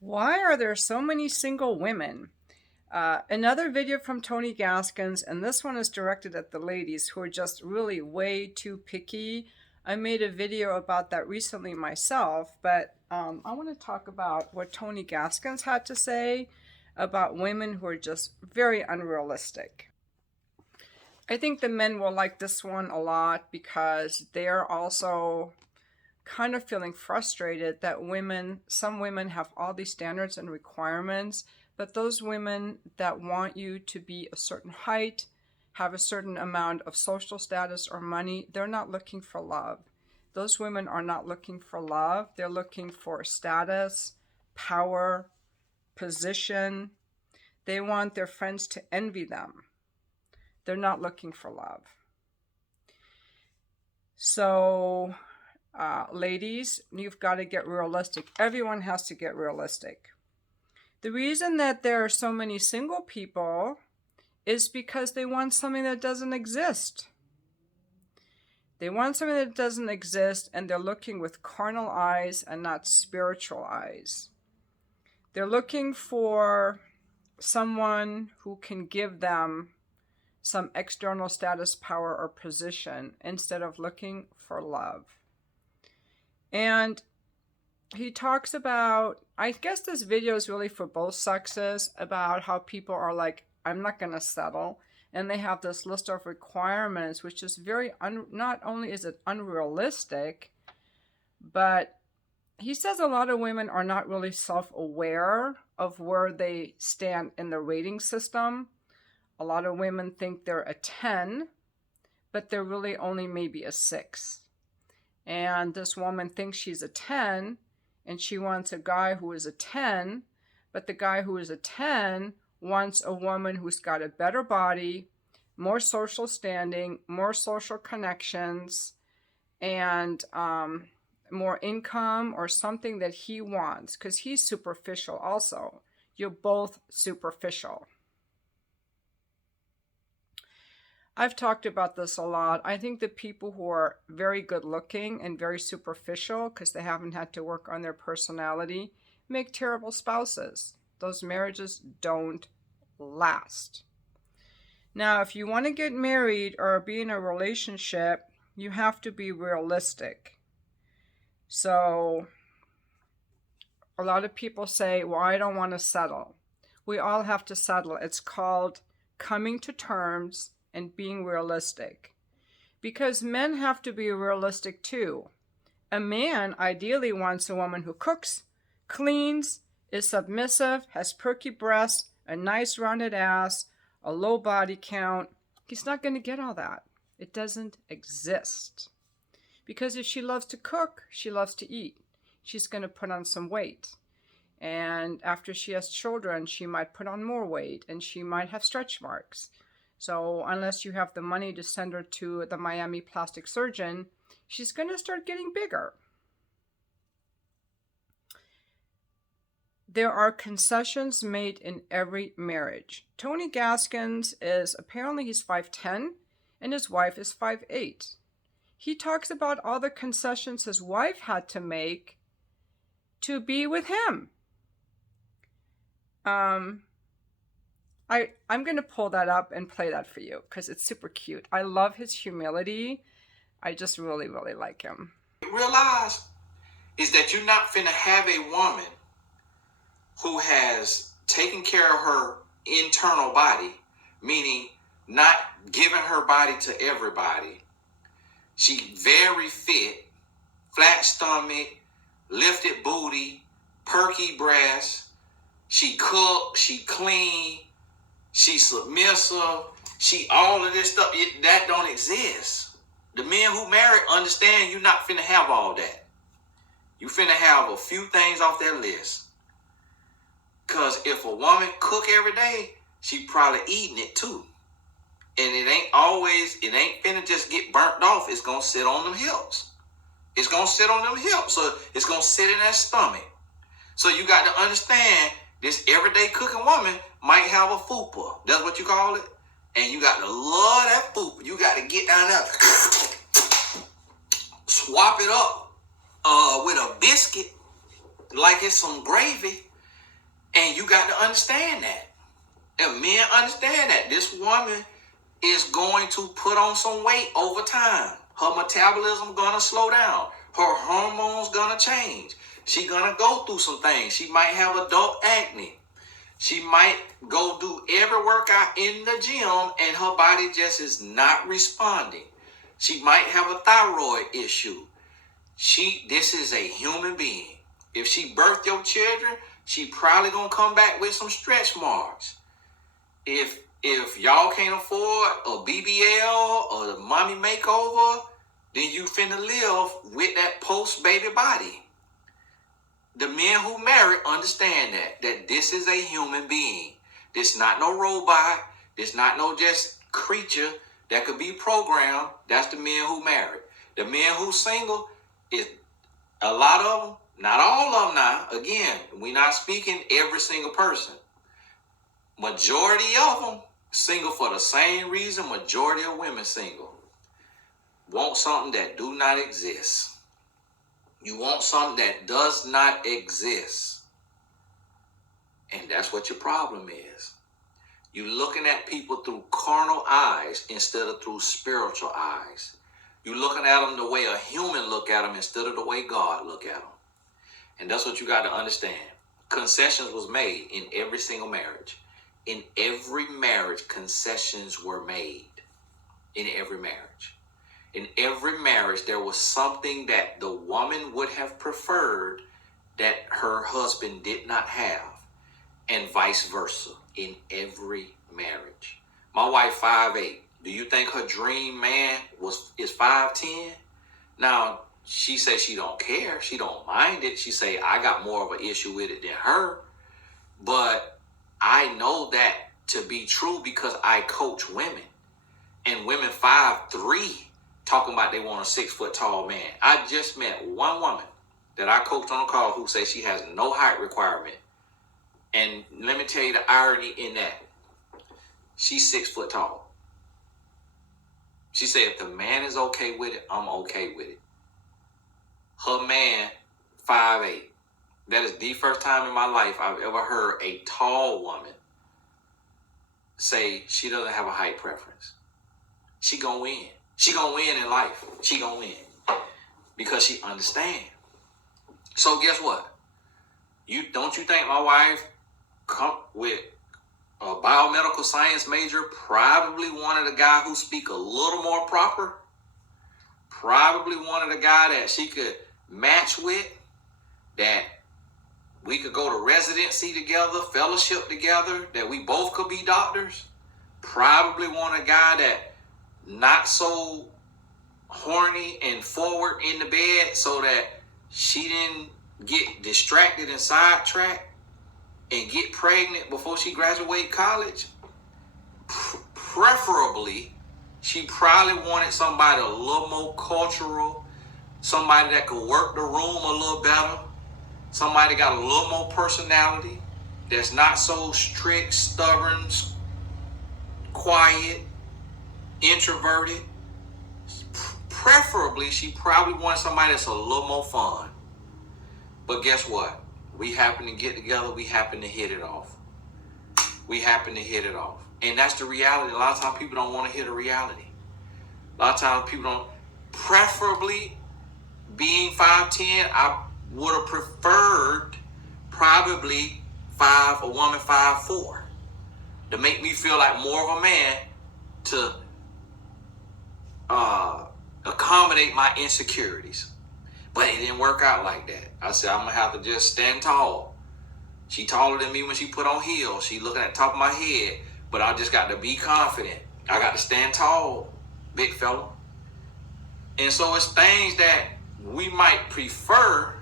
Why are there so many single women? Another video from Tony Gaskins, and this one is directed at the ladies who are just really way too picky. I made a video about that recently myself, but I want to talk about what Tony Gaskins had to say about women who are just very unrealistic. I think the men will like this one a lot because they're also kind of feeling frustrated that some women have all these standards and requirements, but those women that want you to be a certain height, have a certain amount of social status or money, they're not looking for love. Those women are not looking for love. They're looking for status, power, position. They want their friends to envy them. They're not looking for love. So ladies, you've got to get realistic. Everyone has to get realistic. The reason that there are so many single people is because they want something that doesn't exist. They want something that doesn't exist, and they're looking with carnal eyes and not spiritual eyes. They're looking for someone who can give them some external status, power, or position instead of looking for love. And he talks about, I guess this video is really for both sexes, about how people are like, I'm not going to settle. And they have this list of requirements, which is very, not only is it unrealistic, but he says a lot of women are not really self-aware of where they stand in the rating system. A lot of women think they're a 10, but they're really only maybe a 6. And this woman thinks she's a 10, and she wants a guy who is a 10, but the guy who is a 10 wants a woman who's got a better body, more social standing, more social connections, and more income or something that he wants, because he's superficial also. You're both superficial. I've talked about this a lot. I think the people who are very good looking and very superficial because they haven't had to work on their personality make terrible spouses. Those marriages don't last. Now, if you want to get married or be in a relationship, you have to be realistic. So a lot of people say, well, I don't want to settle. We all have to settle. It's called coming to terms and being realistic. Because men have to be realistic too. A man ideally wants a woman who cooks, cleans, is submissive, has perky breasts, a nice rounded ass, a low body count. He's not going to get all that. It doesn't exist. Because if she loves to cook, she loves to eat. She's going to put on some weight. And after she has children, she might put on more weight and she might have stretch marks. So unless you have the money to send her to the Miami plastic surgeon, she's going to start getting bigger. There are concessions made in every marriage. Tony Gaskins is, apparently he's 5'10", and his wife is 5'8". He talks about all the concessions his wife had to make to be with him. I'm going to pull that up and play that for you because it's super cute. I love his humility. I just really, really like him. Realize is that you're not finna have a woman who has taken care of her internal body, meaning not giving her body to everybody. She very fit, flat stomach, lifted booty, perky breasts. She cook, she clean, she submissive, she all of this stuff. That don't exist. The men who marry understand you're not finna have all that. You finna have a few things off that list. Because if a woman cook every day, she probably eating it too. And it ain't finna just get burnt off. It's gonna sit on them hips. It's gonna sit on them hips. So it's gonna sit in that stomach. So you got to understand this everyday cooking woman might have a fupa. That's what you call it. And you got to love that fupa. You got to get down there, swap it up with a biscuit like it's some gravy, And you got to understand that. And men understand that this woman is going to put on some weight over time. Her metabolism gonna slow down. Her hormones gonna change. She gonna go through some things. She might have adult acne. She might go do every workout in the gym and her body just is not responding. She might have a thyroid issue. This is a human being. If she birthed your children, she probably gonna come back with some stretch marks. If y'all can't afford a BBL or the mommy makeover, then you finna live with that post-baby body. The men who marry understand that this is a human being. This not no robot. This not no just creature that could be programmed. That's the men who marry. The men who single, is a lot of them, not all of them now. Again, we not speaking every single person. Majority of them single for the same reason majority of women single. Want something that do not exist. You want something that does not exist. And that's what your problem is. You're looking at people through carnal eyes instead of through spiritual eyes. You're looking at them the way a human look at them instead of the way God look at them. And that's what you got to understand. Concessions was made in every single marriage. In every marriage, concessions were made. In every marriage. In every marriage, there was something that the woman would have preferred that her husband did not have. And vice versa. In every marriage. My wife, 5'8". Do you think her dream man is 5'10"? Now, she says she don't care. She don't mind it. She say, I got more of an issue with it than her. But I know that to be true because I coach women. And women 5'3" talking about they want a 6 foot tall man. I just met one woman that I coached on a call who says she has no height requirement. And let me tell you the irony in that. She's 6 foot tall. She said if the man is okay with it, I'm okay with it. Her man, 5'8". That is the first time in my life I've ever heard a tall woman say she doesn't have a height preference. She gonna win. She gonna win in life. She gonna win. Because she understands. So guess what? Don't you think my wife come with a biomedical science major, probably wanted a guy who speak a little more proper? Probably wanted a guy that she could match with, that we could go to residency together, fellowship together, that we both could be doctors. Probably want a guy that not so horny and forward in the bed so that she didn't get distracted and sidetracked and get pregnant before she graduated college. Preferably, she probably wanted somebody a little more cultural, somebody that could work the room a little better, somebody got a little more personality, that's not so strict, stubborn, quiet, introverted. Preferably, she probably wanted somebody that's a little more fun. But guess what? We happen to get together, we happen to hit it off. We happen to hit it off. And that's the reality. A lot of times people don't want to hear the reality. A lot of times people don't. Preferably, being 5'10", I would have preferred probably a woman 5'4", to make me feel like more of a man, to accommodate my insecurities. But it didn't work out like that. I said, I'm going to have to just stand tall. She taller than me when she put on heels. She looking at the top of my head. But I just got to be confident. I got to stand tall, big fella. And so it's things that we might prefer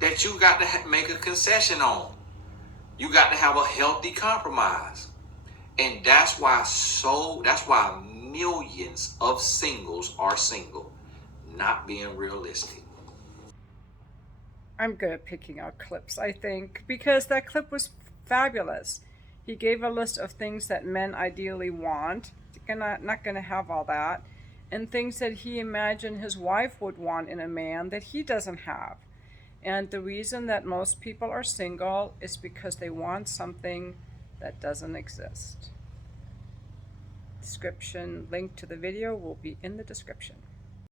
that you got to make a concession on. You got to have a healthy compromise. And that's why millions of singles are single, not being realistic. I'm good at picking out clips, I think, because that clip was fabulous. He gave a list of things that men ideally want. Not going to have all that. And things that he imagined his wife would want in a man that he doesn't have. And the reason that most people are single is because they want something that doesn't exist. Description link to the video will be in the description.